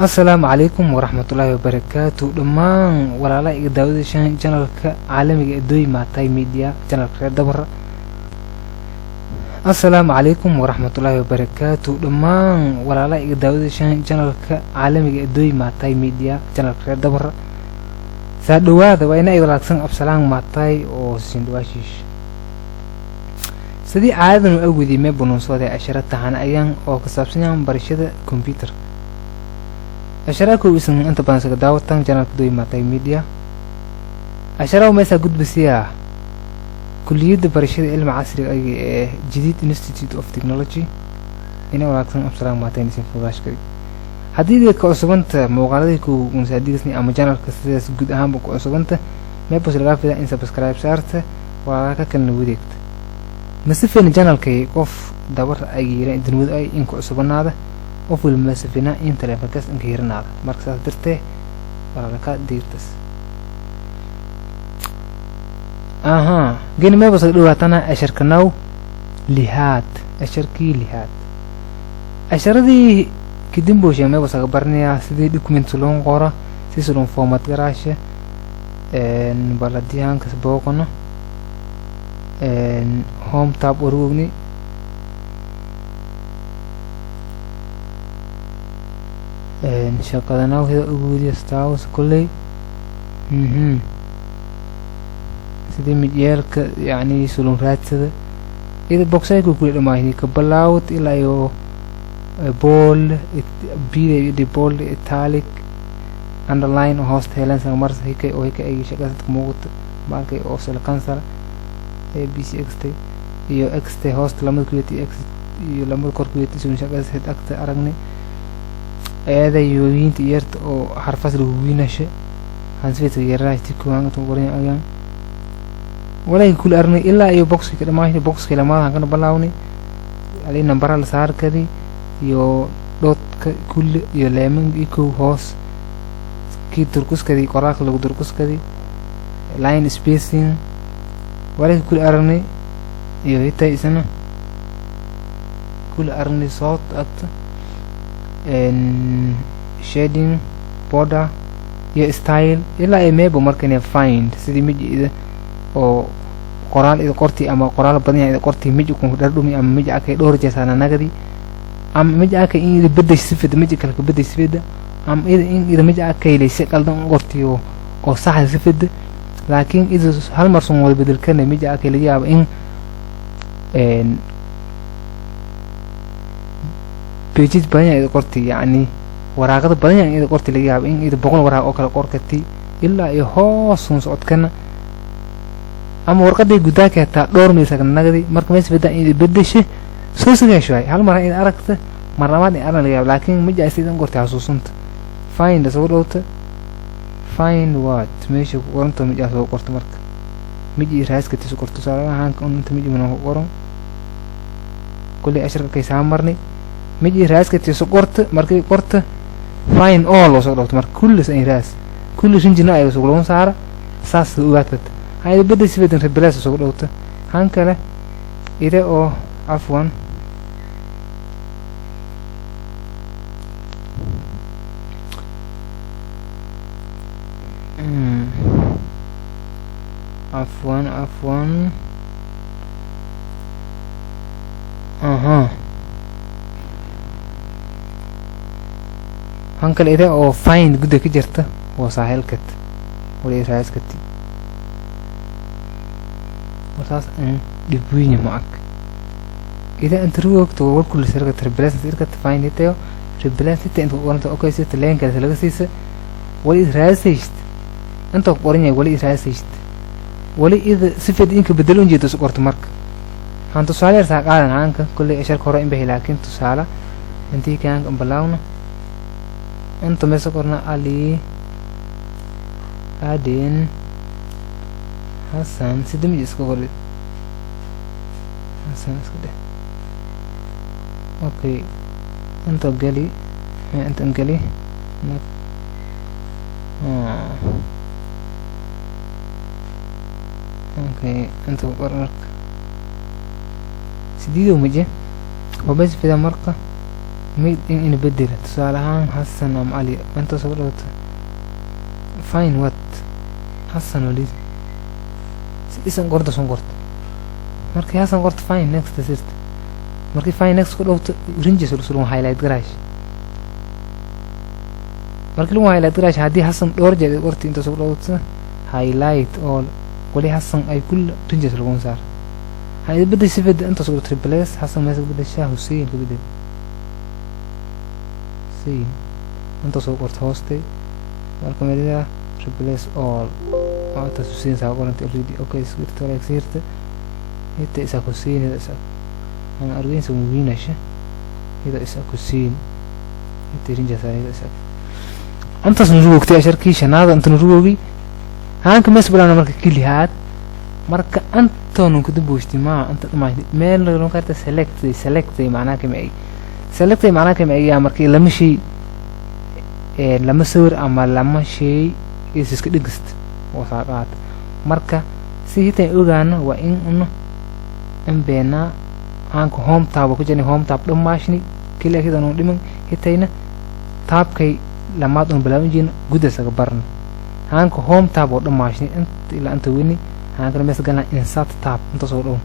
السلام عليكم ورحمة الله وبركاته. دمان ولا لا داود شان channel عالمي دوي مع تاي ميديا channel دبر. السلام عليكم ورحمة الله وبركاته. دمان ولا لا داود شان channel عالمي دوي مع تاي ميديا channel دبر. سادواada waa inay walaagsan absalaan maatay oo sindwaashish sidii caadan u awgeedii me bonunsooday asharatahan ayaan oo ka saabsan barashada computer asharaaku isan inta badan saga daawatan channelka doy maatay media asharaaw meesa gudbisiya kulliyadda barashada cilmi casri ah ee jadid Institute of Technology inay walaagsan absalaan maatay nisan fulaashkay haddii ka cusubanta muuqaaladii ku musaadigisni ama channelka sidaas guud ahaan ku cusubanta meebos laga fidaa in subscribe saarta waa ka kalna wadeegta masifina channelkay qof dabar ay yeeleen dunwad ay in ku cusubanaada qof wal masifina in telefonkaas in ka hirnaada marka saas dirtee waa ka diirtas gani meebos dhawaatana asharkanaw lihaad asharkii lihaad asharadii كدين بوشي ما بس أخبرني سيدي دوكمنت لون قرا سيس لون فورمات قراشه بلديان كسبوقنا هوم تاب أروغني شاكلنا وهذا أقولي استاوس كله سيدي مجيال يعني سلون راتسده إذا بوكساي كل ما هني كبلاوت إلا يو bold the bold italic underline host helen sang mars hike o hike ay shaqada muuqat markay oo sala kansar abcxt iyo xt host lamada kuwiti x iyo lamada kor kuwiti soo shaqada sid agta aragni eeda yooyinta yarta oo harfas lagu wiinashay hansfeet yaraasti kuwan tan qorin ayaan walay kul arni illa iyo box ka dhamaay box ka lama kan balaawni ali number la saar kadi iyo dot kull iyo leeman iko hoos ki turkuskadi qoraaq lagu turkuskadi line spacing wala kul arni iyo hita isna kul arni sort at en shading border iyo style ila ay meebo markane find sidii mid oo qoraal ida qorti ama qoraal badan ida qorti mid ku dhardhumi ama mid akay dhowr jeesana nagadi am mid in ida bedesh sifada mid kale ka bedesh sifada am in ida mid leeyse qaldan qortiyo oo sax sifada laakiin ida hal mar soo wada bedelkana mid laga yaabo in pages badan ida qorti yani waraaqada badan ida qorti laga yaabo in ida boqol waraaq oo kala qorkati ilaa ay hoos socodkana ama warqadii gudaaka taa dhowr meel sagan nagadi marka mees bada in bedeshe soo sagashay hal mar in aragta marnamad in arag laga laakiin ma jaysidan qorta xasuusunta find soo dhawta find what meesha qoranto ma jaaso qorto marka miji raaska tisu qorto saarahan inta miji mana qoran kulli ashar ka saamarni miji raaska tisu qorto markii qorto find all soo dhawta marka kulli in raas kulli shinjina ay soo loon saara saas u waatad ay bedeshe badan replace soo dhawta han kale ida oo عفوا هنكل إذا أو find قد كجرته وسهل كت ولا إسرائيل كتي وساس دبويني معك إذا أنت روحت وقول كل شركة ريبلاس شركة find إتيو ريبلاس إتي أنت قرنت أوكي سيت لين كذا لقى سيس ولا إسرائيل سيشت أنت قرني ولا إسرائيل سيشت ولا إذا سفيد إنك بدلون جيتو سقرت مرك هان تسالة ساق على عنك كل إشار كورين به لكن تسالة أنتي كان بلاونا أنت مسكرنا علي أدين حسن سيدم يسكو قريت حسن سكده اوكي انت قالي انت قالي اوكي انت قررك سديدو مجي وبس في ذا مرقة mid in bedela tusaale ahaan Hassan ama Ali inta soo dhawto fine what Hassan wali isan qordo son qorto markii Hassan qorto fine next assist markii fine next ku dhawto rinji soo highlight garaash markii lagu highlight garaash hadii Hassan dhowr jeer qorto inta soo dhawto highlight all wali Hassan ay kul rinji soo saar hay بدي سيفد انت صورة ريبليس حسن ماسك بدي الشاه حسين بدي سين انت صورة هوستي welcome area replace all انت حسين ساقول انت already اوكي سكرت ولا كسيرت انت اسا حسين هذا اسا انا ارغين سموين اشي هذا اسا حسين انت رينجا ساي هذا اسا انت سنروك تأشركي شنادا انت نروكي هانك مسبلا نمرك كل هاد marka antoon ku dubuushti ma anta dhamayd meel lagu karta select macna kama ay markii lama shay lama sawir ama lama shay iska dhigist oo saaqaad marka si hitay ogaano waa in una beena aanku home tab ku jani home tab dhamaashni kila kidan oo dhiman hitayna tabkay lamaad oo bilaawin gudasaga barna aanku home tab oo dhamaashni ila anta wini هاكر مسجنا إنسات تاب أنت صورون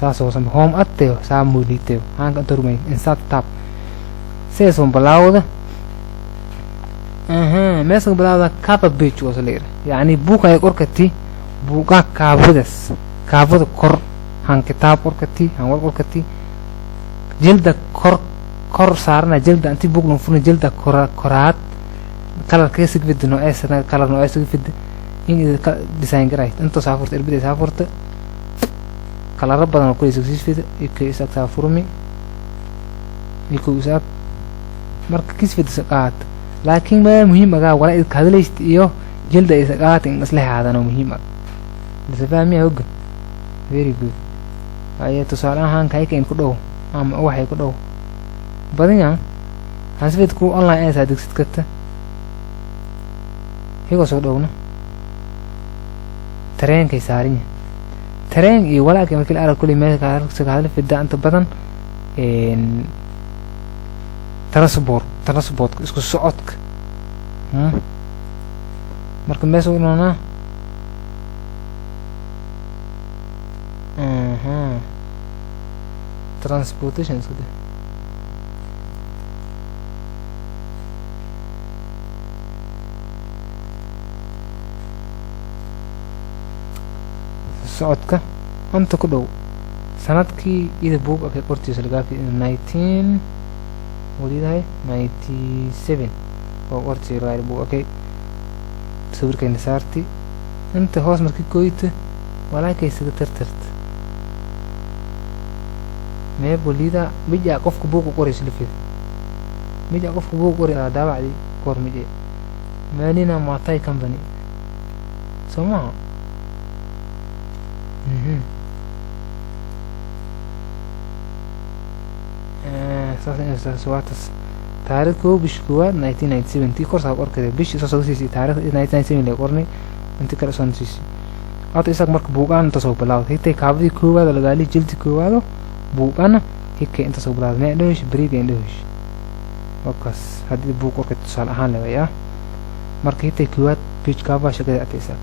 ساسو سام هوم أتيو سام موليتيو هاكر ترمي إنسات تاب سيسون بلاوده مسك بلاوده كابا بيتش وصلير يعني بوكا يقول كتي بوكا كابودس كابود كور هان كتاب كتي هان ورقول كتي جلد كور صارنا جلد أنت بوك نفون جلد كورات كلر كيسك في الدنو إيسنا كلر نو إيسك في in design garay inta saafurta irbida saafurta kala rabadan ku isfiid ikaysa saafurmi ikaysa marka kisfid saqaat laakiin ma muhiim aga wala id hadlayst iyo jilda ay saqaat in islahaadana muhiim ah disfaami og very good ay tusaalahan kayeen ku dhow ama waxay ku dhow badan hasfid ku online ay saadigsid kata higo soo dhowna ترين كيسارين ترين إيه ولا كم كل أرى كل ما كهذا في الدان تبدن إن ترسبور إسكو صعدك مركب بس ولا transportation كده صعدك أنت كله سنتكي إذا بوك أكيد قرتي سلقا في 19 ودي هاي 97 وقرتي راي بوك أكيد تصور كأن سارتي أنت هوس مركي كويت ولا كيس ترترت ما بولي دا بيجي أقف بوك وقريش اللي فيه بيجي أقف بوك وقري على دابع دي كور ميجي مالينا معطاي كمباني سمعه سواتس تاريخ كو بشكوات 1997 تي كورس هاقور كده بيش سوسو سيسي تاريخ 1997 اللي قرني انت كده سون سيسي أعطي إساق مرك بوغان تصو بلاو هيتي كابدي كوبادو لغالي جلتي كوبادو بوغان هيك انت سو بلاو نعلوش بريد يندوش وكس هادي بوغ وكت تسال أهان لغايا مرك هيتي كوباد بيش كابا شكده أعطي إساق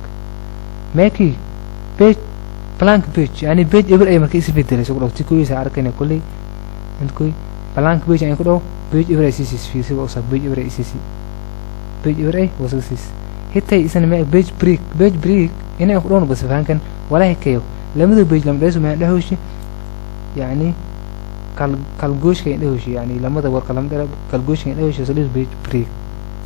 ماكي بيش بلانك بيج يعني بيج إبر أي مركز يسبيدل سوق لو تكوي سعركني كلي عندكوي بلانك بيج يعني كده بيج إبر أسيسيس في سوق أصلا بيج إبر أسيسي بيج إبر أي وسوسيس هتى إسنا ما بيج بريك هنا يقولون بس فهمكن ولا هيك يو لما ذو بيج لما لازم ما له شيء يعني كالجوش كين له شيء يعني لما ذو كلام ده كالجوش كين له شيء سليس بيج بريك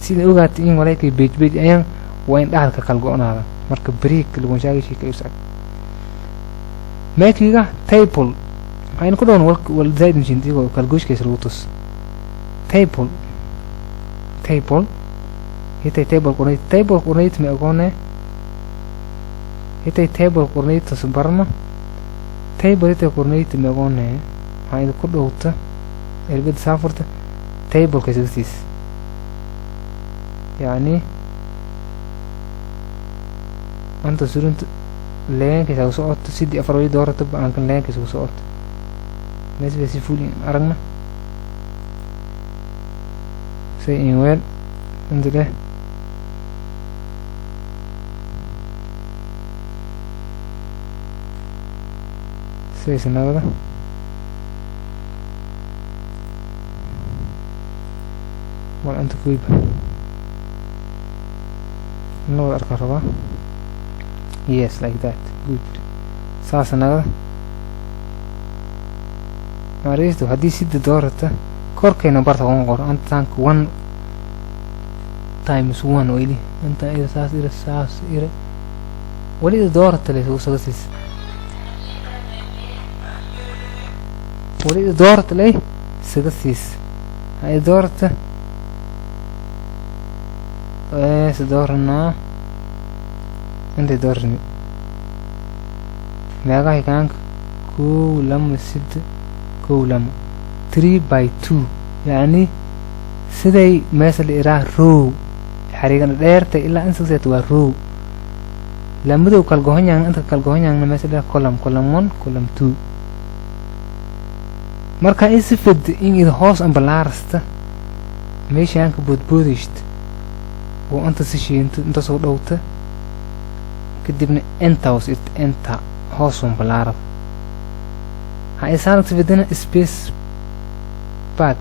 سيد أوقات إن ولا كي بيج أيام وين ده كالجونا هذا مركب بريك اللي بنشاقي شيء كيوسك ماكيغا تيبل هاي نقولون والزايد نشين ديغو كالجوش كيس روتوس تيبل هيتي تيبل قرنيت ميقونه هيتي تيبل قرنيت تسبرنا تيبل هيتي قرنيت ميقونه هاي نقول اوتا البيت سافرت تيبل كيس يعني أنت سورنت لين كيسو صوت سيدي أفروي دورة تبع عن كان لين كيسو صوت ناس بيسيفولين أرجنا say in well indile say sanada wal anta kuib no arka raba yes like that good saas sanada maristo hadii sida doorata korkeena barta on qor antan 1 times 1 weli anta ila saas ira wali doorata le soo sagas wali doorata le sagas ay doorata سدورنا عندي دورني ماغاي كانك كولم سد كولم 3 by 2 يعني سيدي مثل إراه رو حريقنا ديرتا إلا أنسو سيتوا رو لما دو كالغوهن أنت كالغوهن مثل كولم 1 كولم 2 مركا إسفد إن إذا هوس أمبلارست ماشي أنك بودبودشت وأنت سشي أنت صوت أوته كدبنا أنت وسيت أنت هوسهم بالعرب هاي صارت تفيدنا سبيس باك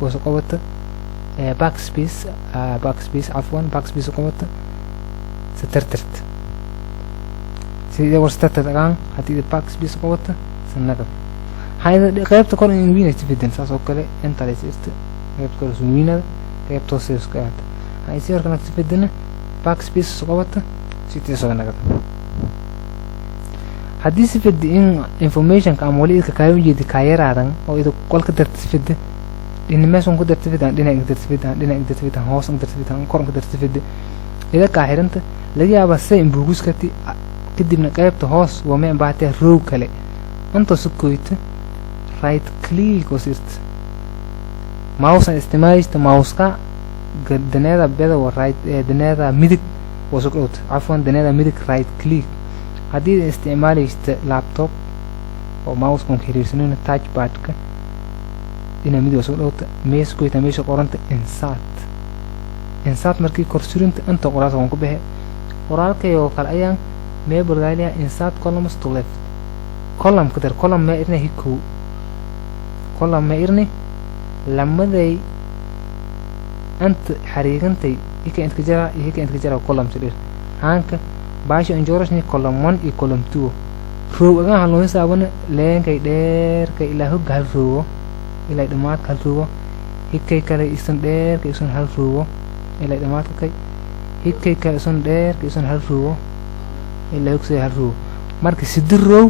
وسقوته باك سبيس عفوا باك سبيس وقوته سترترت سيدا ورستت الآن هتيجي باك سبيس وقوته سنقف هاي غير تكون إن وين تفيدنا ساس وكله أنت اللي سيرت غير تكون زمينا غير توصل سكات هاي سير كانت تفيدنا باك سبيس وقوته سيتي سنقف haddii si fid in informationka ama wali idka kaayo jeedi kaayaraadan oo idu qolka dartifid dhinameesun ku dartifid dhinac hoos dartifid kor dartifid ida ka xiranta laga yaaba say in buuguskati kadibna qaybta hoos waa meen baatay row kale anta sukoyta right click oo sirt mouse isticmaalista mouse-ka daneeda beda waa right daneeda midig waa sukot afwan daneeda midig right click haddii isticmaalaysta laptop oo mouse kun xiriirsanayna touchpad-ka ina mid soo dhawta meesha meesha qoranta insert markii korsurinta inta qoraal ku bixi qoraalkay oo kale ayaan mee burgaaliya insert columns to left column kadar column ma irna hiko column ma irni lamaday anta xariiqantay inta jara column sidir hanka baasha injorashni column 1 iyo column 2 row aga haloo hisaabana leenkay dheerka ilaa hog hal row ilaa dhamaad hal row hikay kale isan dheerka isan hal row ilaa dhamaad kay hikay kale isan dheerka isan hal row ilaa hog hal row marka sidii row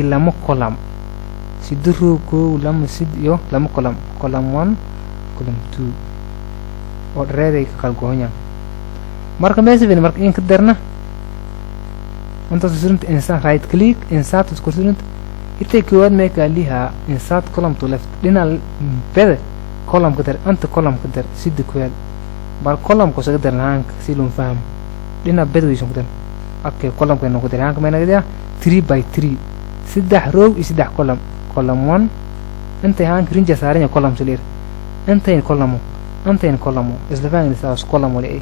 ilaa ma column sidii row ko lama sid iyo lama column 1 column 2 oo dheeray ka kala gooyaan marka meesha marka in ka darna أنت تسرنت إنسان right click insert تسرنت إنت كواد ميك عليها insert column to left لنا بدر column كدر أنت column كدر سيد كواد بار column كوس كدر هانك سيلون فهم لنا بدر يسون كدر أوكي column كنا كدر هانك ما نقدر 3 by 3 سيد row يسيد column 1 أنت هانك رينج سارين column سلير أنت ين column إسلافين لساس column ولا إيه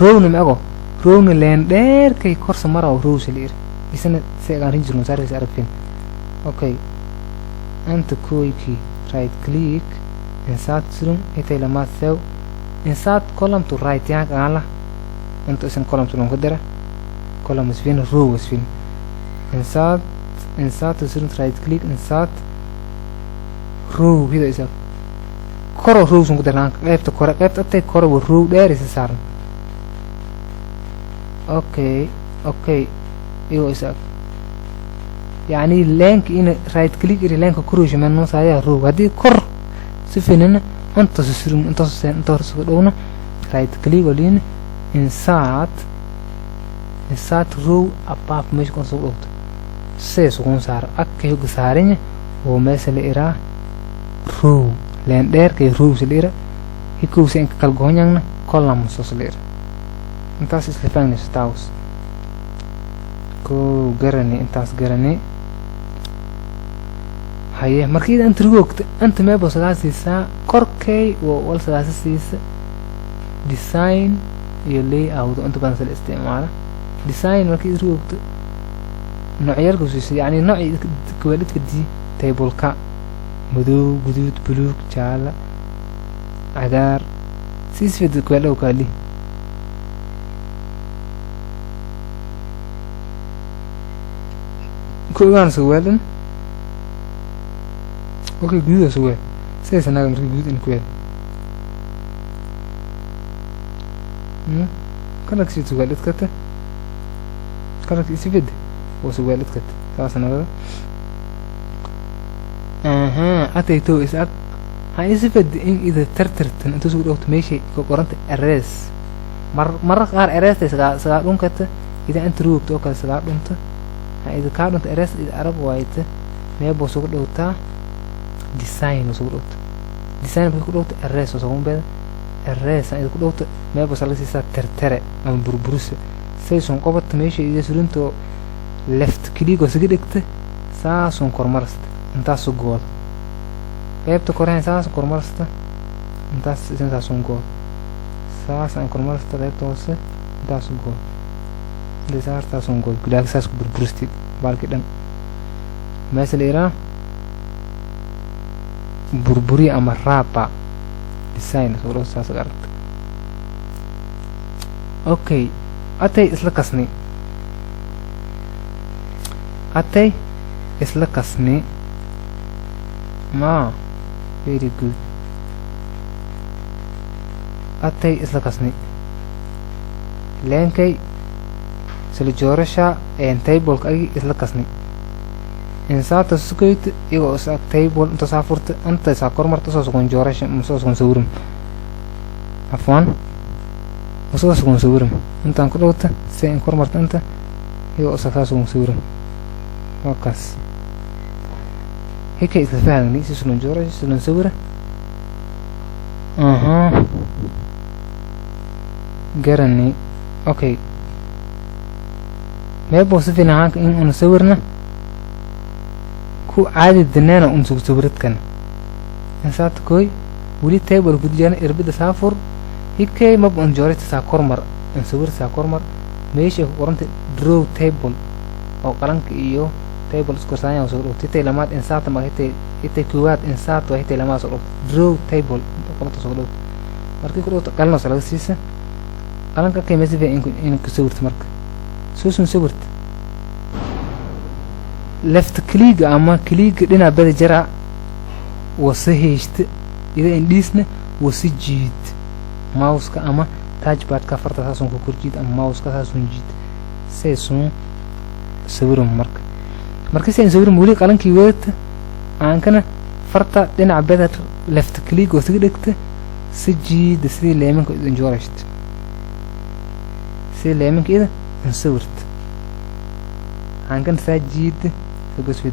row نمأجو rown leen dheerkay korsa mara oo row silir isna seegaan rinjirno saaraysa aragteen okay anta kooyki right click insert sirum intay lama sew insert column to right yaa qaala anta isan column sirum qadara column isfin row isfin insert sirum right click insert row hida isa koro row sun qadara qaybta kore qaybta tay koro row dheer isa saaran اوكي ايوه اسف يعني لينك ان رايت كليك الى لينك كروش من نص هيا رو هدي كر سفيننا انت سسرم انت سدونا رايت كليك ولين insert رو above مش كون سوت سيس كون صار اكي غسارين و مثل ارا رو لين دير كي رو سليرا هيكو سين كالغونيان كولام سوسلير intaas isla fahnayso taas ko garani intaas garani haye markii inta ruugta anta meebo sagaasiisa korkay wal sagaasiisa design iyo layout inta badan sal isticmaala design markii ruugta noocyada soo yani nooc kuwaalidka di table-ka madow guduud buluug jaala cagaar siisfid kuwaalid kali كوغان سوالن اوكي جديد سوال سيس انا مركي جديد ان كويل كانك سي سوالت كتا كانك يسفيد وسوالت كتا خلاص انا اها اتيتو اساك هاي يسفيد ان اذا ترترت انت سوق اوتوميشن كقرنت اريس مره قار اريس سغا دون كتا اذا انت روبت او كلا سغا دونت إذا كانت أرس إذا أرب وايت ما بوسوق دوتا ديزاين وسوق دوت ديزاين بيقول دوت أرس وسوون بيد أرس إذا كل دوت ما بوصل سيسا ترترة أو بربروس سيسون قبض ماشي إذا سرنتو left click وسجلت ساسون كورمرست أنت سجول بيبت كورين ساس كورمرست أنت ساسون جول ساس أن كورمرست بيبت وس أنت سجول ديزار تاسون جول كلاك ساس بربروستي بالكدن مثل إيران بربري أما رابع ديزاين سورو ساس غرت أوكي أتي إسلكسني أتي إسلكسني ما very good أتي إسلكسني لينكي سلجورشا ان تيبل كاي إسلكسني إنسان تسكيت إيغو إساك تيبل انت سافرت انت ساكور مرتسو سكون جورشا مسوسكون سورم عفوان مسوسكون سورم انت انكروت سين كور مرت انت إيغو إساك سكون سورم وكاس هيك إتفاهم نيسي سلون جورشا سلون سورة اها جرني اوكي ما بوصفنا هاك إن نصورنا كو عادي دنانا أنسو صورت كنا إنسات كوي ولي تيبل كود جانا إربيد سافر هيك ما بقون جوري تساكور مر نصور ساكور مر ماشي قرنت درو تيبل أو قرنك إيو تيبل سكور سانيا وصورو تيتي لمات إنسات ما هيتي كوات إنسات وهيتي لما صورو درو تيبل قرنت صورو مركي كروت قلنا صلاة سيسا قرنك كي مسيفة إنك صورت مرك سوسن صورت left click أما click لنا بدأ جرى وصهيشت إذا إنديسنا وسجيد ماوس كأما تاج بعد كفرت ساسون كوكرجيد أما ماوس كساسون جيد سيسون صورم مرك سين صورم ولي قالن كيوت أنكنا فرتا لنا بدأ left click وسجلت سجيد سي ليمن كو إنجورشت سي ليمن كده نصورت هانكن سجيد تقصود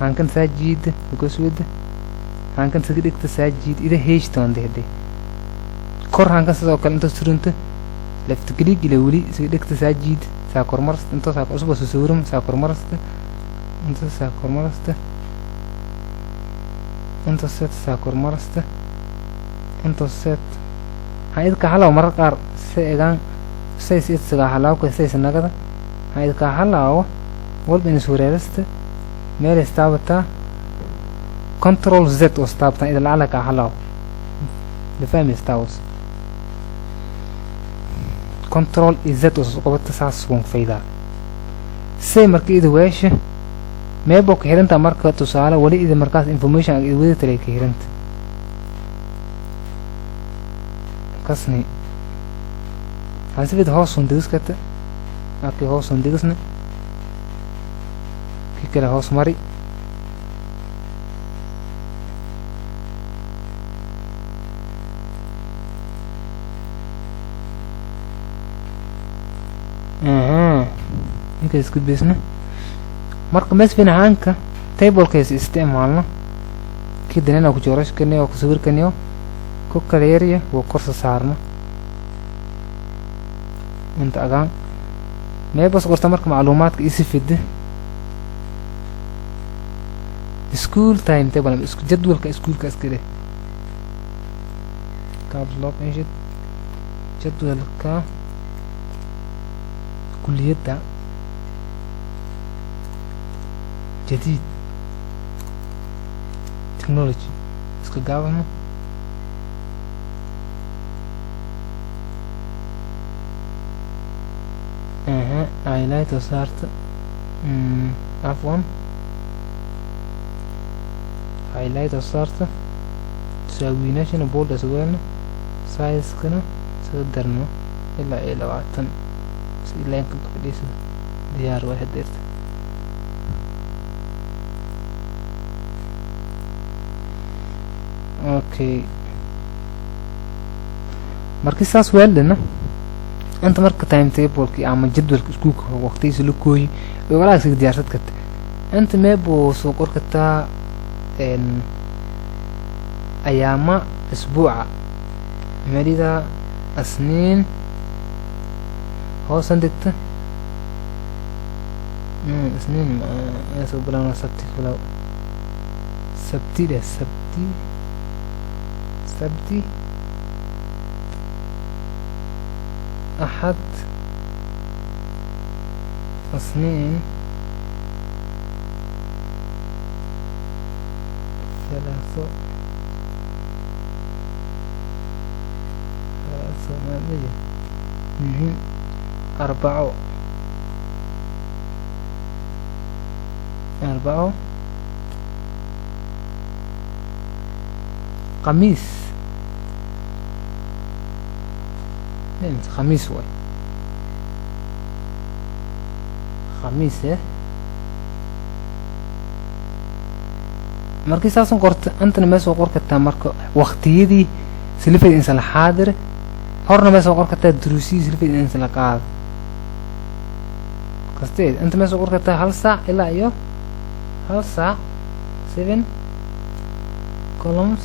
هانكن سجيد تقصود هانكن سجدك تسجيد إذا هيش تون ده كور هانكن سأقول أنت سرنت لفت كليك إلى ولي سجدك تسجيد ساكور مرست أنت ساكور أصبح سورم ساكور مرست أنت ساكور مرست أنت سات ساكور مرست أنت سات هاي كحلا ومرة قار سيجان سيس سجاحلا وكسيس النجدة هاي كحلا والبين سوريست ميل استابتا كنترول زد واستابتا إذا العلا كحلا بفهم استاوس كنترول زد وقبض تسعسون فيدا سي مركي إذا ويش ما بوك هيرنت مركز تسعة ولي إذا مركز إنفورميشن إذا ويد تريك هيرنت كسني هنسيب هاوس وندقس كده أكيد هاوس وندقسنا كي كده هاوس ماري هيك اسكت بيسنا مرق مس فينا عنك تيبل كيس استعمالنا كده هنا وكجورش كنيو وكسور كنيو كوكاليريا وكورس صارنا انت اغان ما بس قرت مرك معلومات يسفد school time table jadwalka iskuulka iskale caps lock ايش jadwalka kulliyadda جديد technology iska gaabana highlight وصارت عفوا highlight وصارت سوينا شنو بولد سوينا سايز كنا سقدرنا إلا وعدتن بس إلا يمكن كفديس ديار واحد ديرت اوكي markii saas weelna inta marka time table ki ama jadwalka iskuulka waqtigiisa la kooyi walaal si diyaarsad karta inta meebo soo qorkata ayaama isbuuca meelida asniin hoosan degta asniin ma soo bilowna sabti kula sabti أحد اثنين ثلاثة أربعة خميس خميس واي خميس markii saasan qorto antana ma soo qor kartaa marka waqtiyadii silifay insan la xaadir horna ma soo qor kartaa duruusii silifay insan la qaad kasteed anta ma soo qor kartaa hal saac ilaa iyo hal saac 7 columns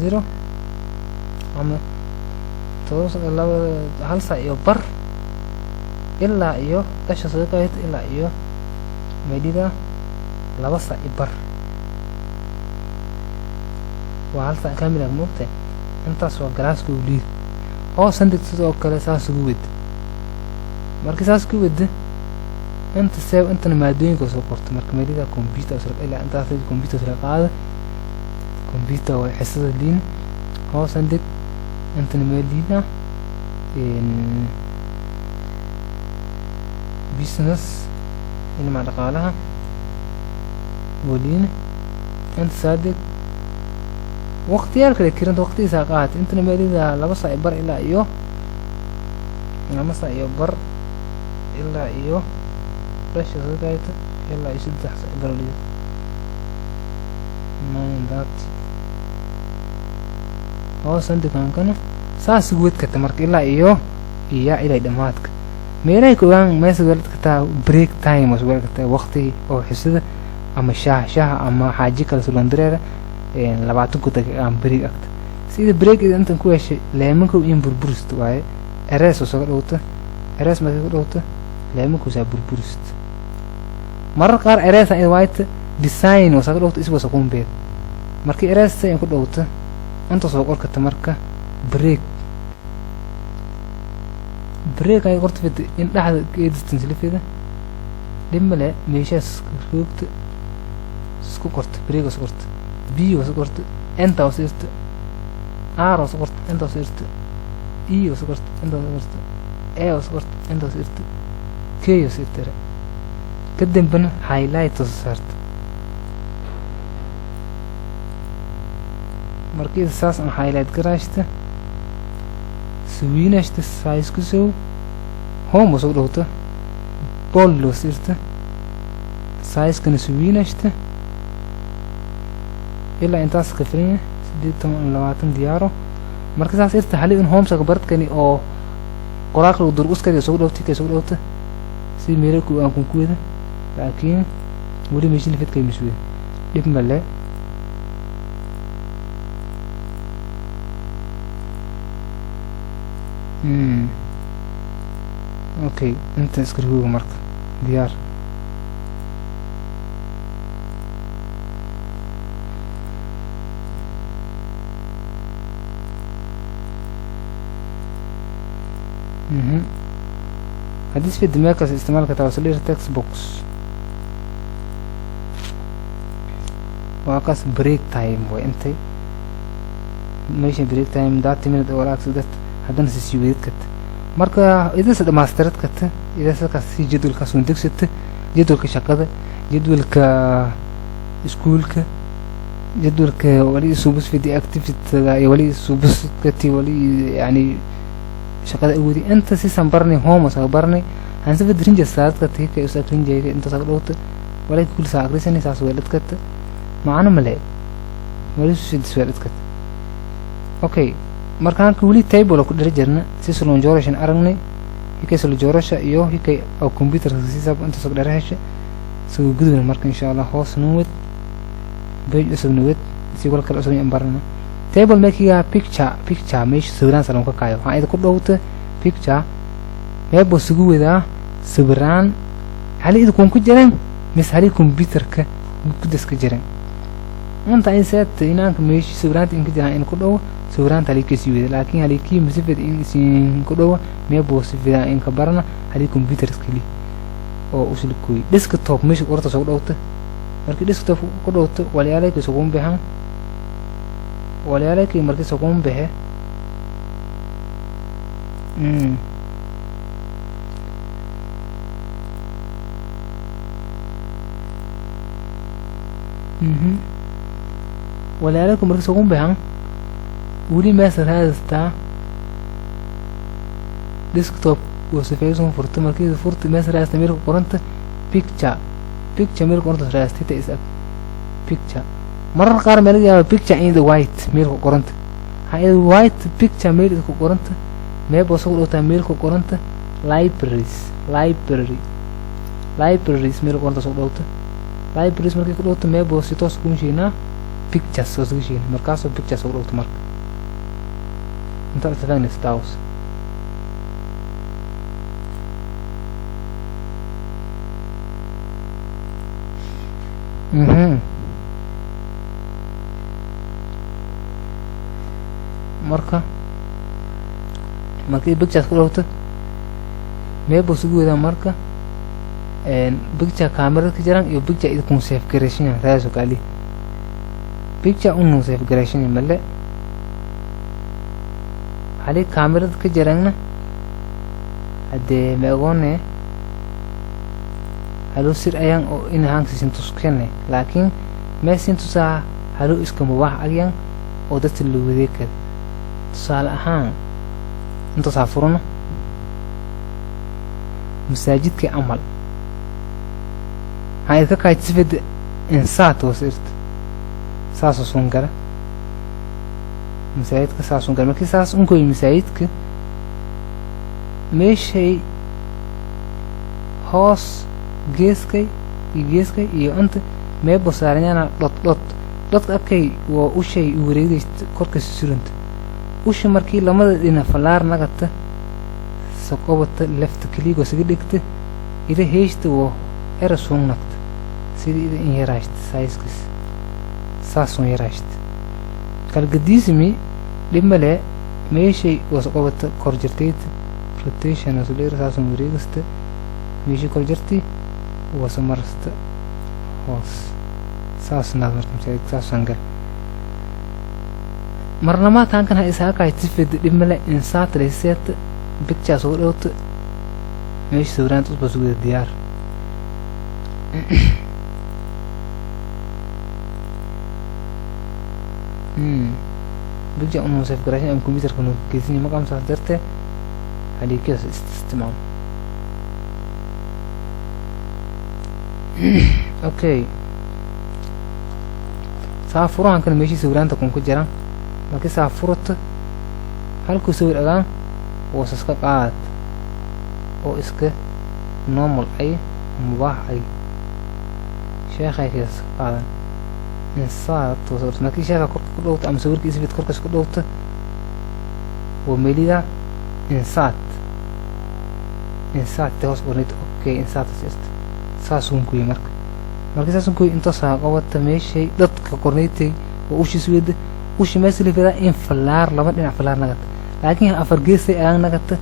0 ama todos hal saac iyo bar ilaa iyo dasha sadaqayd ilaa iyo meelida laba saac iyo bar waa hal saac kaamil ah moogtay intaas waa galaaska u liid oo sandigta sidoo kale saas ugu wed markii saas ku wed inta seeb intana maadooyinka soo qorto marka meelida computer soo ilaa intaas computer soo qaada computer waa xisada liin oo sandig intana meelida business إنما دقالها ولين أنت صادق واختيارك لكيرنت وقتي ساقات أنت نمالي ذا لبصا يبر إلا إيوه لبصا يبر إلا إيوه رش صدقايته إلا يشد حسا يبر لي ما يندات هو صندق كان ساس قوت كتمرك إلا إيوه إياه إلا إدماتك meelay kuwan meesha galta break time oo waqti waqti oo xisada ama shaah ama xaaji kala soo landareera 20 daqiiqo aan break agta sida break inta ku heshay leemanku in burburist waaye erees oo soo dhawta erees ma soo dhawta leemanku saa burburist marar qaar erees ay waayta design oo soo dhawta isba soo kumbeed markii erees ay ku dhawta inta soo qorkata marka break بريك أي قرط في إن أحد كيدستن سلفيده لما لا ميشاس كروكت سكو قرط بريك وسقرت بي وسقرت أنت وصرت آر وسقرت أنت وصرت إي وسقرت أنت وصرت إيه وسقرت أنت وصرت كي وصرت قدم بنا هايلايت وصرت مركز أساس عن هايلايت كراشته سويناشت سايز كسو هم وصل روته بولو سيرته سايز كن سويناشت إلا أنت سكفرين سديتهم لواتن ديارو مركز سيرته حالي إن هم سكبرت كني أو قراق لو درقص كده سوق روته كسوق روته سي ميركو أنكم كويدا لكن ولي ماشي اللي فات كي مسوي لكن ملا اوكي انت اسكريبه مرك ديار hadis في دماغك استعمال كتوصيل text box وقاس break time وانت ماشي break time دات minute ولا أكسدت هذا نسيسيويت كت marka إذا سد ماسترت كت إذا سد كسي جدول كسوندك ست جدول كشقة جدول ك سكول ك جدول ك ولي سوبس في دي activity ولي سوبس كتي ولي يعني شقة أودي أنت سيسام برني هوم وسأبرني هنسف درين جسات كت هيك يسافرين جاي أنت سأقولت ولا كل ساعة كريسني ساعة سوالت كت معنا ملاك ولي سويد سوالت كت أوكي markaan wali table ku dhirjirna si soo joorashan aragnay hikay soo joorasha iyo hikay oo computer si sab inta soo dheeraasha soo gudubna marka insha Allah hoos nuwad bay soo nuwad si wal kala soo barna table makiga picture meesh sawiraan salon ka kaayo ha ida ku dhawta picture meebo sugu wada sawiraan hal ida ku jiraan mis hal computer ka ku diska jiraan anta ay saat inaanka meesh sawiraan in ka jiraan in ku dhaw سوران تالي كسيوي لكن هالي كي مسافة إن سين كدوة ما بوصفة إن كبرنا هالي كمبيوتر سكلي أو أصل كوي ديسك توب مش قرطة سوق دوته مركي ديسك توب كدوته ولا عليك سوقون بهم ولا عليك مركي سوقون به ولا عليك مركي سوقون بهم ولي مثل هذا تاع ديسكتوب وسيفيزون فرت مركز فرت مثل هذا ميرو قرنت بيكتشر ميرو قرنت راستي تيساب بيكتشر مرة قار ملقي بيكتشر in the white ميرو قرنت هاي white picture ميرو قرنت ما بوصل أو تميرو قرنت libraries ميرو قرنت صوت أوت libraries مركز قرنت ما بوصل توس كونشينا pictures صوت كونشين مركز صوت pictures صوت أوت مرك انت اتفقنا ستاوس markii pictures ku dhawto meebo sugu wada marka picture camera ka jiraan iyo picture idinku save gareeshin raaso kali picture unu save gareeshin male هالي كاميرا كجرنا هدي ماغونة هلو سير أيان أو إن هانك سنتوسكنة لكن ما سنتوسا هلو إسكم واحد أيان أو ده تلو ذيك تصال أهان أنت سافرنا مساجد كعمل هاي إذا كاي تفيد إنسات وصرت ساسو سونغرا مساعد كساسون كلمة كساسون كوي مساعد ك مش هي هاس جيسكي إيه أنت ما بصارني أنا لط أكيد وأشي وريدي كرك سرنت وش مركي لما دينا فلار نقطة سقوط لفت كليك وسجدكت إذا هيشت و إرسون نقط سيد إذا إني راشت سايس كس ساسون يراشت كالقديسمي لما لا ماشي وسقوط كورجرتيت روتيشن وسلير ساسون وريدست ماشي كورجرتي وسمرست هوس ساس نظرت مساعد ساسونجا مرنا ما كان هاي إسحاق يتفيد لما لا إنسان تريسيت بيكتشر صورت ماشي سوران تصبح الديار بيجي أنو سيف قراشين أم كمبيوتر كنو كيسيني مقام صدرته هذه كيس استماع أوكي سافران كان ماشي سوران تكون كجران لكن سافرت هل كسور أغان وسسك قاعد أو إسك نورمال أي مباح أي شيخ أي كيس قاعد إنسان توصلت ما كيش هذا كله أم سوور كيس بيت كركس كله وميليدا إنسان تهوس بريت أوكي إنسان تسيست ساسون كوي مرك ساسون كوي إنت ساقوات تمشي ضد كقرنيتي ووش سويد وش مثل في ذا إنفلار لما إن فلار نقط لكن أفرجيسي أنا نقط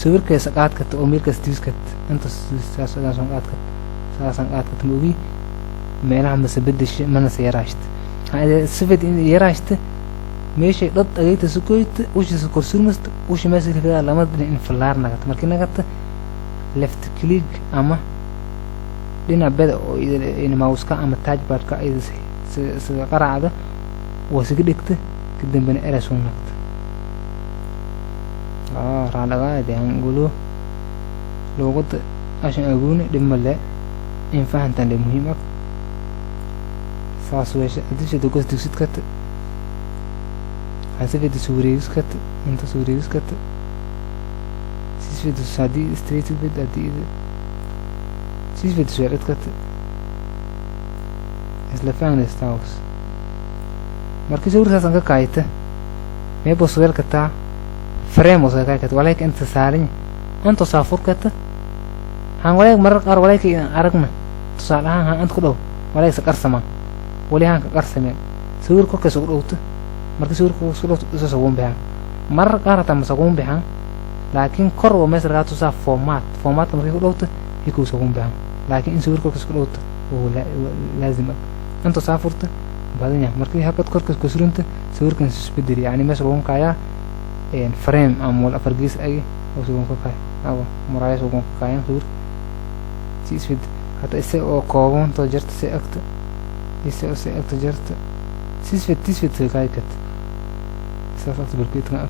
sawir ka saqaad ka oo meel kasta iska inta saasan qaad ka moogi meelaha masabadish mana sayaraashta hada sifad in yaraashta meesha dad agayta sukoyt ushis korsurmast ush meesha lama in falaar nagat markii nagata left click ama dina bada oo in mouse-ka ama touch bar-ka ay sida qaracada wasiga dhigta kadambana era soo nagta raalaga angulo looqad ashan agoon dhimale in fahantan le muhiim ah saas weesha hadii dogo dugsid ka حسب السوريوس كت أنت سوريوس كت سيس في السعدي استريت بيد أدي سيس في السوارت كت إسلا فان استاوس مركز أول ساسن كايته ما بوسوير كتا فريم وصل كايته ولكن أنت سارين أنت سافر كت هان ولكن مرة قار ولكن أرقنا تصالحان هان أنت كله ولكن سكر سما ولي هان كر سما سوير كوك سوير أوت marka sawirku soo sagoon bixan mar qaar ta masagoon bixan laakiin kor oo meesha laga tusaa format markii ku dhawto hiku sagoon bixan laakiin in sawirku kasoo dhawto oo laazim anta saafurta badan yahay markii hakad korka ku surunta sawirkan isbedel yani meesha lagu kaya frame ama wal afargiis ay oo sagoon ka kay awo maraay sagoon ka kay sawir si isbed hata isay oo kooban to jirta si agta isay agta jirta سيسفت كايكت سافت بركيت كات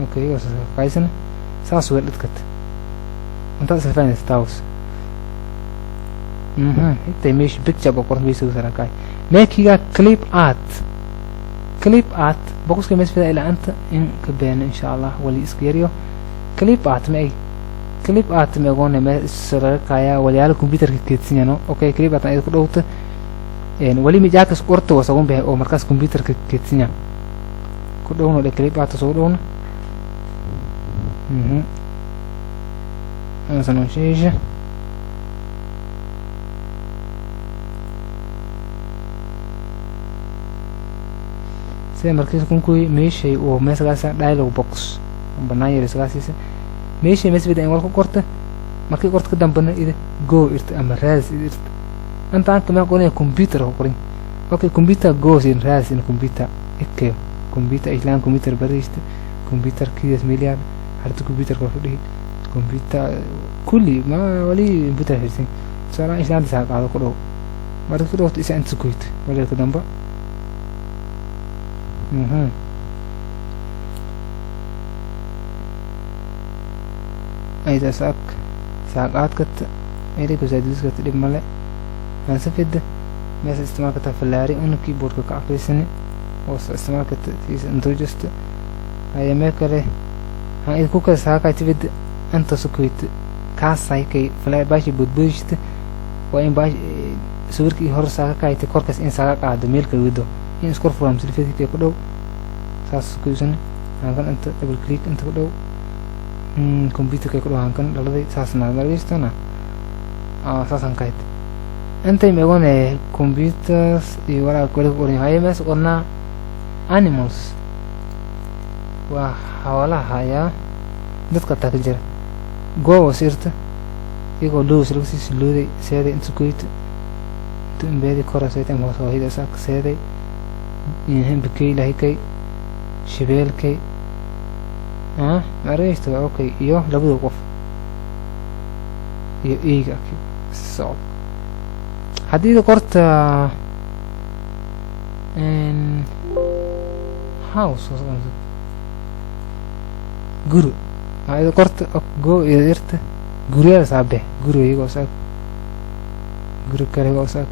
اوكي بس كايسن ساس ولدت كت انت سفان ستاوس انت مش بيكتشر بقرن بيسو سركاي ماكيغا كليب ارت بقص كمس في الى انت ان كبان ان شاء الله ولي اسكيريو كليب ارت ماي كليب ارت ما غون ما سركايا ولي على الكمبيوتر كيتسينو اوكي كليب ارت اي كدوت ولي مجاكس قرط وسقون به او مركز كمبيوتر كيتسينيا كدونو دكليب ات سودون انا سنو شيشه سي مركز كونكوي ميشي او مسغاسا دايلوج بوكس بناير سغاسيس ميشي مسبيد ان ولكو قرط markii qorta ka dambana ida go irta ama raas irta أنت عندك ما يقولون كمبيوتر هو قرين أوكي كمبيوتر جوزين راس إن كمبيوتر إكيو كمبيوتر إيش كمبيوتر بريست كمبيوتر كيس مليار حتى كمبيوتر كفري كمبيوتر كلي ما ولي كمبيوتر هرسين صار إيش لان ساق على كله مرة كله تيجي أنت سكوت ولا كدام با أيدا ساقات كت إيري كوزاديس كت دي ماله هنسفيد مثل استعمال كتاب فلاري أنو كيبورد كعقليسني واستعمال كتيس انتوجست هاي ماكله هاي كوكا ساكا تفيد أنت سكويت كاس هاي فلاري باشي بودبوشت وإن باش سويركي هور ساكا كايت كوركس إن ساكا قاعد ميل كويدو إن سكور فرام سلفيتي كي كدو ساس سكويسن هانكن أنت دبل كليك أنت كدو كمبيوتر كي كدو هانكن دلدي ساسنا دلديستنا ساسن كايت أنت يمكن كمبيوترز يورا كل قرين هاي مس قلنا animals وحوالها هيا دتك تكجر جو سيرت يقول لو سلوسي سلودي سيدي انت كويت تنبادي كورا سيتم هو هيدا ساك سيدي ينهم بكي لهيكي شبيلكي معرفت اوكي يو لابد وقف ايجا صعب حديد قرت ان هاوس guru هاي قرت جو يرت guru sabe guru يجو ساك guru كره يجو ساك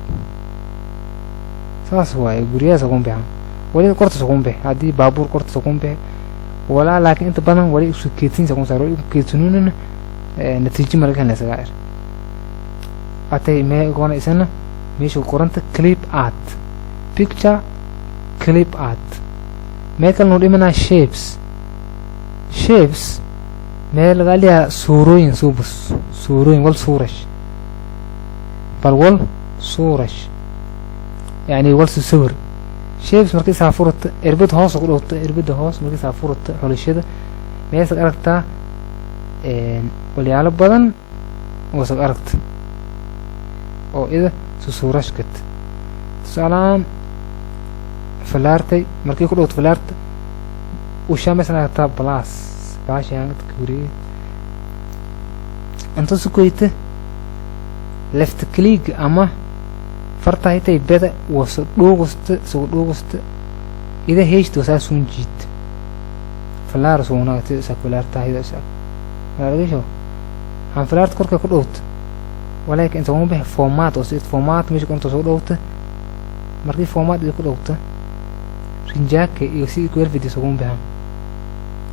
ساس واي guru ساكون بهم ولا قرت ساكون به هذه بابور قرت ساكون به ولا لكن انت بدن ولا كيتين ساكون سارو كيتنون نتيجة مرة هنا سعر أتى ما يقولون إسنا مش قرنت clip art picture clip art ما كان نقول إمنا shapes ما لقاليا صورين صوبس صورين ولا صورش بل صورش يعني ولا صور shapes مركز سافرت إربط هاس قلت إربط هاس مركز سافرت على الشدة meesha aragtaa walyaalo badan oo soo aragta oo ida suurashkat tusaalahan falaartay markii ku dhowt falaarta u shameysana aragtaa plus baashaan kuuriyay inta sukoyta left click ama farta hitay beda waso dhuugusta ida heeshto saasun jiid falaar soonaatay sakulaarta hida sak maalagisho han falaart korka ku dhowt walaakin inta uma format oo sid format meesha konto soo dhowta markii format ku dhowta rinjaaka iyo si ku video soo baahan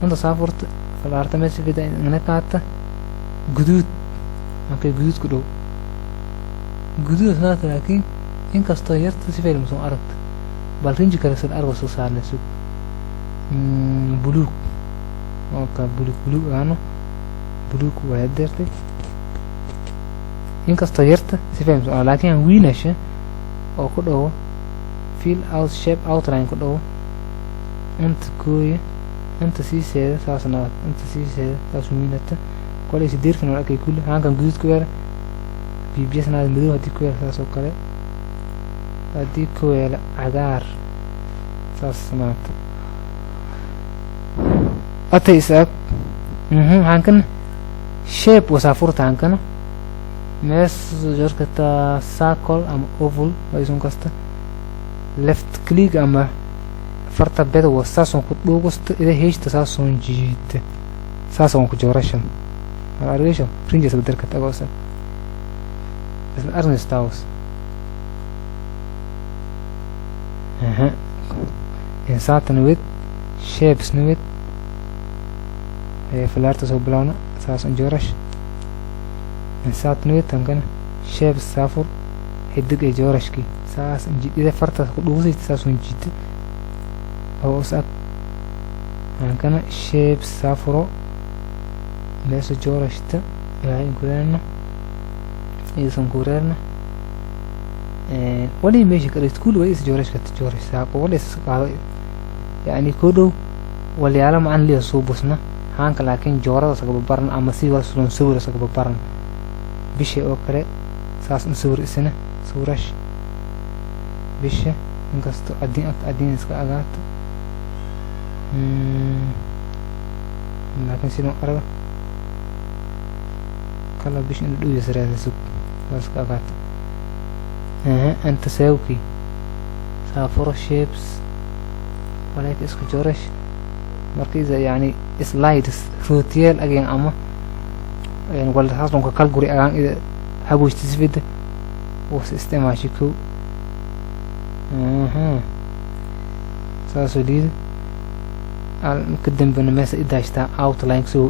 inta saafurta falaarta meesha video ina qaata guduud markay guduud ku dhow guduud saata laakiin inkastoo yarta si fiican soo aragta bal rinji kale soo argo soo saarnayso buluug oo ka buluug aano buluug waa deertay inkastoo yarta si fiican soo laakiin wiinasha oo ku dhow fill out shape outline ku dhow inta kooye inta siiseeda saasna inta siiseeda taas wiinata kolay si deerkan oo arkay kulli hankan guduud ku yara BBSna madow hadii ku yara saas oo kale hadii ku yara cagaar saas maanta atay isaaq hankan shape wasaafurta hankan mees jorkata circle ama oval aysan kasta left click ama farta beda wasaason ku dhuugusta ida heeshta saason jiita saason ku joorashan argeesho fringes badarka tagawsa isla arnis taws insaatan with shapes with falaarta soo bilowna saason joorash insaatan with tankan shapes saafur hidig ee joorashki saas ida farta ku dhuugusayta saason jiita oo saak hankana shapes saafuro meesha joorashta waxay kuleena isan kureerna wali meesha kale iskuul way is joorashka joorashta wali is qaado yani ku dhow walyaalo macaan liya soo busna hanka laakiin joorada saga baran ama si wal sulan sawir saga baran bisha oo kale saas in sawir isna suurash bisha inkasto adin iska agaato laakiin sidoo arag kala bish in dhow yasraada sug bas ka qaat anta sawki saafuro shapes walaak isku joorash markiisa yani slides rotiel again ama wala haasoo ka kal guri agaan ida habuustis vida oo isticmaashi ko saaso diid al kadambana meesha idaashta outline soo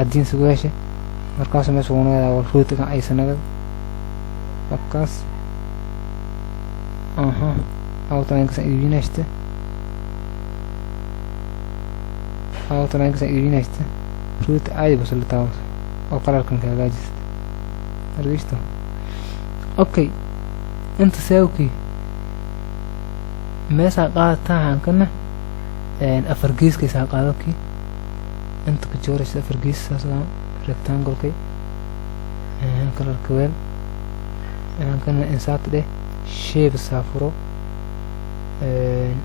adin sugaasha markaas meesha wanaagada wal rootiga ay sanaga markaas outline ka iibinaysta root ay bas la taas oo qalalkan ka hagaajista argeysto okay inta sawki meesha qaata hankana afar geeska isa qaadaki inta ka jooraysa afar gees saasaan rectangle kay color kawel hankana insert de shape saafuro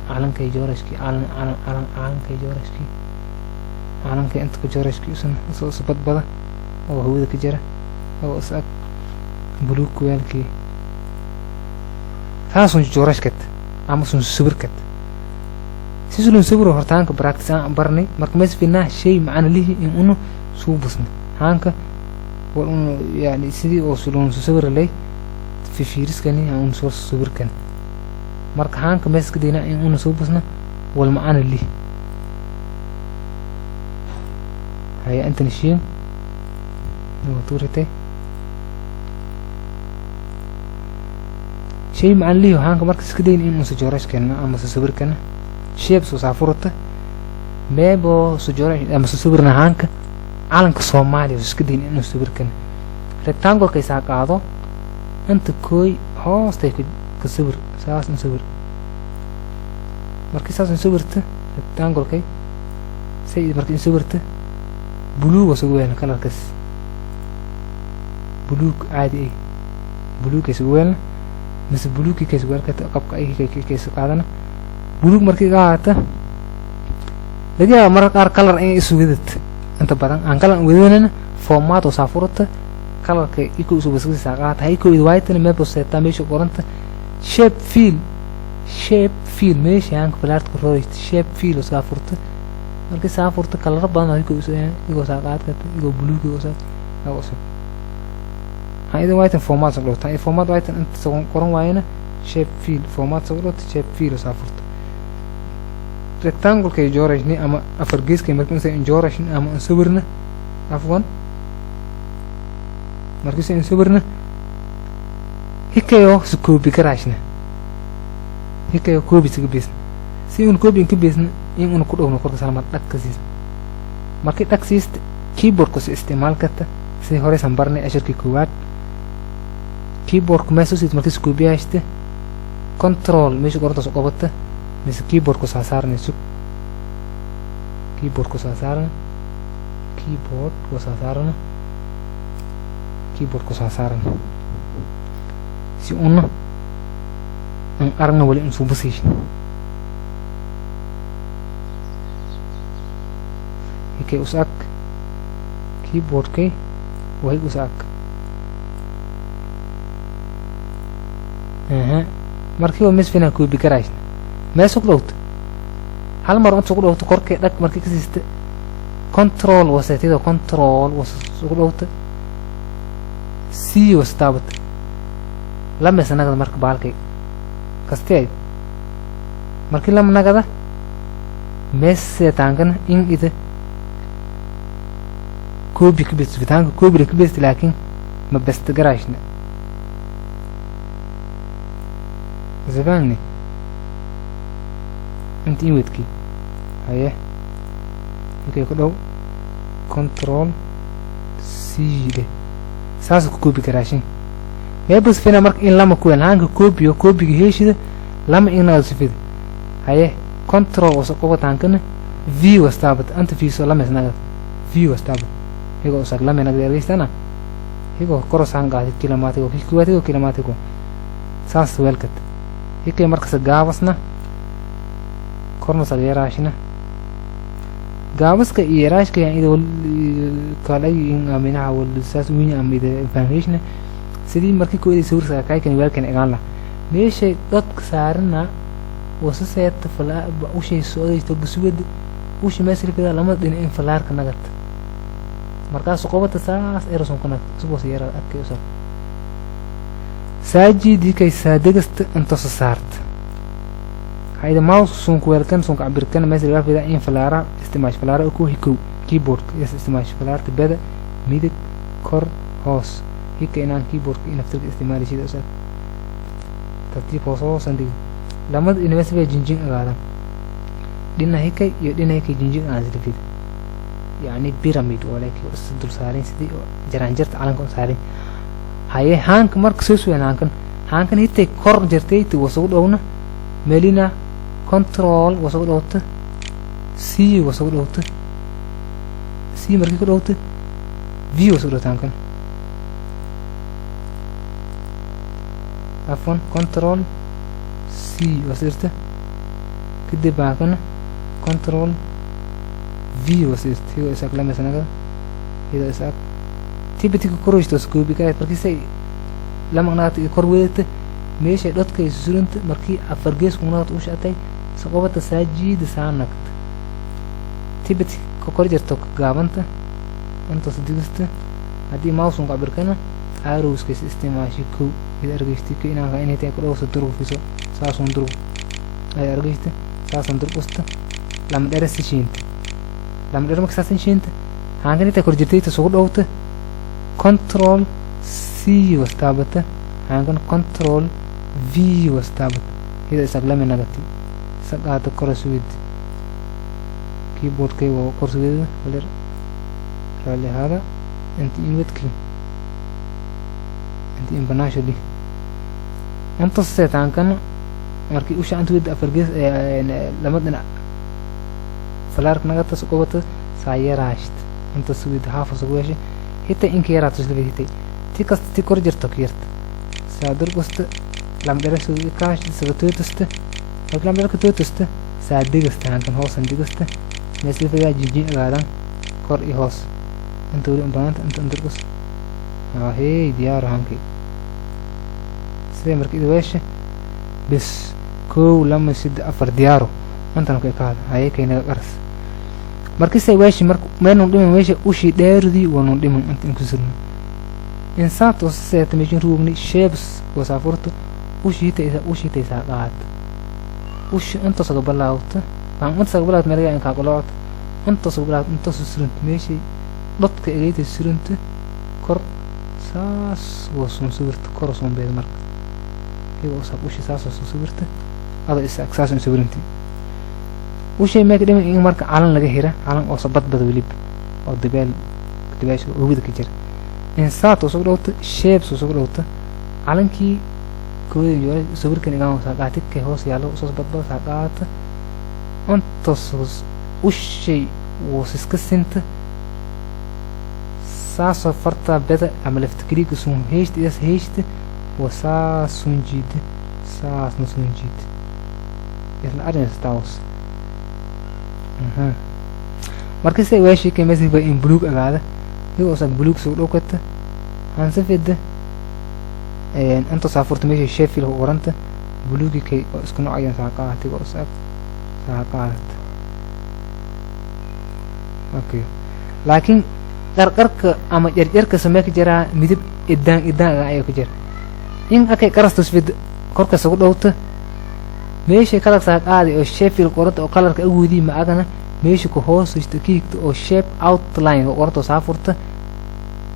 calankay joorashki calankay joorashki calankay inta ka joorashki soo sabad bada oo hawada ka jira oo isag blue kawelki taasun joorashkat ama sun sawirkat سيسلون سبرو هرتانك براكتسان برني مركمز فينا شيء معنا ليه إنه سوبسنا هانك وإنه يعني سيدي وصلون سبر لي في فيرس كني أو نصور سبر كن مرك هانك مسك دينا إنه سوبسنا والمعنا ليه هاي أنت نشين نوتورتي شيء معنا ليه هانك مرك سكدين إنه سجورش كنا أما سبر كنا شيب سافرته ميبو سجورة أما سوبرنا هانك عالم كصومالي وسكدين إنه سوبر كن rectangle كيسا قاعدو أنت كوي هاستي كسوبر ساس نسوبر مركي ساس نسوبرته rectangle كي سيد مركي نسوبرته blue وسوين كلر كس blue عادي blue كسوين بس blue كسوين كتقبق أي كيس قادنا blue مركي قاعدة لقيا مرة كلر أي سويدت أنت بدن عن كلر ويدنا format وسافرت كلر كي يكو سوبسكي ساقات هاي كو يدوايتنا ما بس تاميش قرنت shape feel ماشي عنك بلارت كرويت shape feel وسافرت markii saafurta kala rabaan ay ku igo saaqaad ka igo blue igo saaq aw soo hayda waytan format soo dhawta ay format waytan inta soo qoran waayna shape fill format soo dhawta shape fill saafurta rectangle kay joorayni ama afar gees kay markii say joorayni ama sawirna afwan markii say sawirna hikayo su koobi karaashna hikayo koobi sigabis si un koobi inkibisna in uu ku dhawno korka salama dhagsiis markii dhagsiist keyboard ku isticmaal karta si hore sambarnay ashirki koowaad keyboard ku meesho markii isku biyaashte control meesha qorta soo qabata mis keyboard ku saarnay sub keyboard ku saarnay si una an arna wali in subsish كي أساك كيبورد كي وهي أساك مركي ومس فينا كوي بكرايش ما سوقلوت هل مرة أنت سوقلوت كوركي لك مركي كسيست كنترول وسيتيدو كنترول وسوقلوت سي وستابت لما سنقدر مرك بالكي كستياي مركي لما نقدر مس تانكن إن إذا كوبي كبست فتانك كوبي كبست لكن ما بستقرايشنا زباني انت ايوتكي هايه اوكي كدو كنترول سي دي ساسو كوبي كراشين ما بس فينا مرك ان لما كوين هانك كوبي هيشده لما ان ناسفيد هايه كنترول وسقوه تانكن في واستابت انت في سو لما سنغ في واستابت higo saglame nag deeristana higo korosan gaadi kilometrigo kilometrigo saas welkat hikay markas gaabasna korna sageerashina gaabaska iyo raashka yan ido kala in amina wal saas wiin amida information sidii markii kooday sawirka kaykan welkan egaanla meeshay dadka saarna wasaseet fala u shay soo ayto guswad u shimaasrifida lama dhin in falaarka nagat markaas qobata saas erason kana subo siyara arkay usar saajidi kay saadagast inta saart hayda mouse sun ku welkan sun cabirkan meesha laga fidaa in falaara isticmaal falaara ku hiko keyboard isticmaal falaarta bada midig kor hoos hika inaan keyboard in after isticmaal shida usar tartiib hoos sandi lamad in meesha jinjin agaada dina hikay iyo dina hikay jinjin aan sidii يعني بيراميد ولكن الصدر سارين سدي جران جرت على كون سارين هاي هانك مرك سوسو هانكن هانكن هيتي كور جرتي وسو دونا ملينا كنترول وسو دوت سي وسو دوت سي مركي دوت في وسو دوت هانكن عفوا كنترول سي وسيرته كده باكن كنترول في وسيست هو إساق لما سنقل إذا إساق تيبتك كروش تسكو بكاية مركي سي لما نغاتي كرويت ميشي دوتك يسسرنت مركي أفرقيس ونغات وش أتاي سقوبة ساجيد سانكت تيبتك كورجر توك غابنت أنت صديقست هدي ماوس ونقابر كنا آروس كيس استماشي كو إذا أرغيشتي كينا غايني تاكل أوس الدروب فيسو ساسون دروب أي أرغيشتي ساسون دروب است لما درس شينت لما درمك ساسن شينت هانغني تاكل جرتي تسوق دوت كنترول سي واستابت هانغن كنترول في واستابت إذا سقلم نغتي سقات كورسويد كيبورد كي وكورسويد ولا رالي هذا انت انوتكي انت ان بناشلي انت السيت هانكن markii u shaantu wada afargees lamadna falaark naga tasqowata saayaraasht أنت سويد حافظ واشي هتا إنك يرى تسلبي هتا تيكست تيكور جرتك يرت سادر قست لم درس سوي كاش سبتوي تست لم درك توي تست سادي قست هانكن هوس عندي قست مثل فيها جيجي غادان كور إيهوس أنت ولي أنت أنت قست هي ديار هانكي سيمرك إذا واشي بس كو لما يسد أفر ديارو أنت نوكي كهذا هاي كينا قرس markii say waashi meenu dhiman weesha ushi dheerdi wanu dhiman inta inkusulno insaato seeta meeshin ruugni sheebs wasaafurto ushi taysa qaad ushi inta saga balaawta baan inta saga balaawta meelaga in ka qoloot inta saga balaawta inta susurint meeshi dadka eegayta surint kor saas wasun suurta kor son beed marka higo sab ushi saas wasun suurta ada isa aksaas suurinti وشي ما كده إن مرك علن لقى هيرة علن أو صبت بدوليب أو دباش هو ده كتير إنسان توصلوت شيب توصلوت علن كي كوي جوال صبر كن إجماع ساقاتك كهوس يالو صوص بدبل ساقات أنت تصوص وشي وسكسنت ساس فرطة بدأ عمل افتكري كسون هيشت إس هيشت وساس سونجيد ساس نسونجيد يعني أرنس تاوس markii say weeshi ka mesii ba in buluug agaada iyo asag buluug soo dhawkata aan safid anta saafurta meesha sheefil oo oranta buluugi kay oo isku noocan saaqaati oo saaqaat okay laakiin qarqarka ama jarjarka sameeyay jira midib idaan ay ku jira in akay qarastus fid korka soo dhawta meesha kala saaqaadi oo sheefil qoranta oo kalarka awoodii ma agana meesha ku hoos istakiigto oo shape outline oo qorto saafurta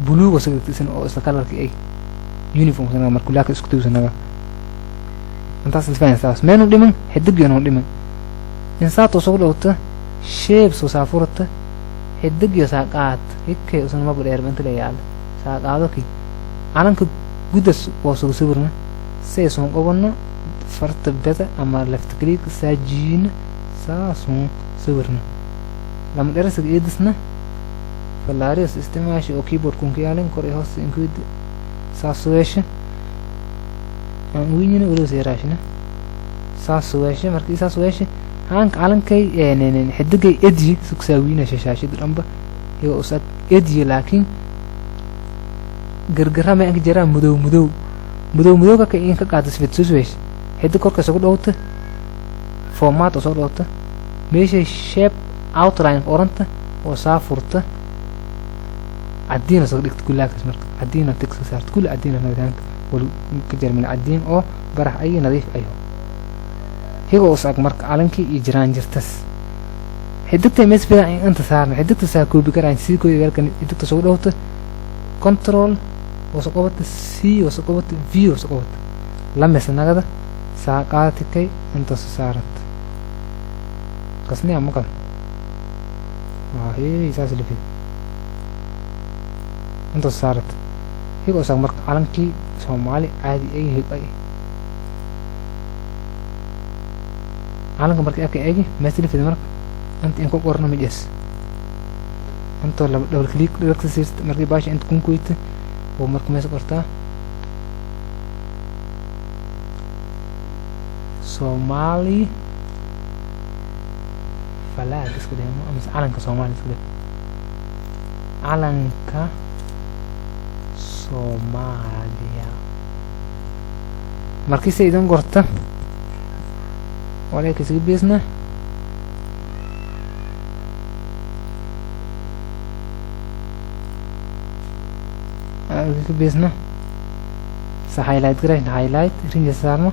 buluug oo sagtisan oo isla kalarka ay uniform sana markuu laaka isku tuusanaga intaas isfaan saas meenu dhiman xidigyo dhiman insaato soo dhawta shape soo saafurta xidigyo saaqaad ikkay usan ma badheer inta la yaal saaqaado ki alanka gudas oo soo sawirna seeson qobno farta bada ama left click saajin saasun sawirna lama darasiga eedisna falaarius isticmaashi oo keyboard kun kiyaalin kor iyo hoos include saasuweesha aan wiinina wala seeraashina saasuweesha markii saasuweesha haan calankay xidigay edji sugsaawina shashashid dhanba iyo usad edji laakiin gargarama aan jira mudow ka in ka qaadis fitsuweesha xidig korka soo dhawta format soo dhawta meesha shape outline oranta oo saafurta عدينا صديق تقول لك اسمك عدينا تكسر صارت كل عدينا مثلا والكجر من عدين أو برح أي نظيف أيه هيو أصعق مرك علنكي يجران جرتس حدكت مس بلا أنت صار حدكت ساكو بكرة سيكو يقول كان حدكت سوق دوت كنترول وسقوط سي وسقوط في وسقوط لما سنة كذا ساقاتك أنت صارت قصني عم مكان هي أساس اللي فيه أنت صارت هيك أصلا مرك علنكي سومالي عادي أي هيك أي علنك مرك أي مثل في المرك أنت إنكو قرنا مجلس أنت لو الكليك ركز مرك باش أنت تكون كويت ومرك ما سقرتها سومالي فلا بس كده أمس علنك سومالي كده علنك Somalia markii saydan gorta walaal kasii bisna sa highlight garay highlight rinja saarno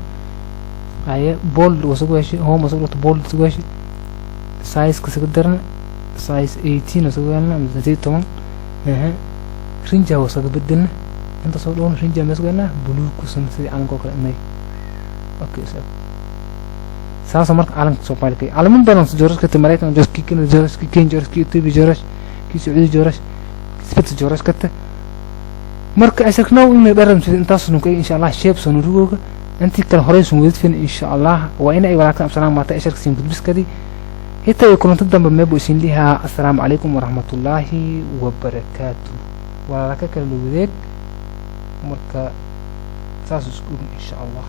ay bold wasugaashi home wasugto bold wasugaashi size kasii darna size 18 wasugaalna 18 rinja wasaga beddelna inta soo dhoon rinja masgana buluug ku sansi aan ko kale inay okay saasa marka calanka Soomaaliya calaamad badan Joorashka Mareykan Joorashka Kenya Joorashka Ethiopia Joorashka Saudi Joorashka isbit Joorashka marka asaknaa in dharan intaas nuqay insha Allah sheeb soo nuruga intii kala horey soo wadfin insha Allah waa in ay walaaqan absanaan maata asharka siin gudbiskadi حتى يكون تدم بمبو سين لها السلام عليكم ورحمة الله وبركاته ولا لك كل ذيك مركا ساسو إن شاء الله.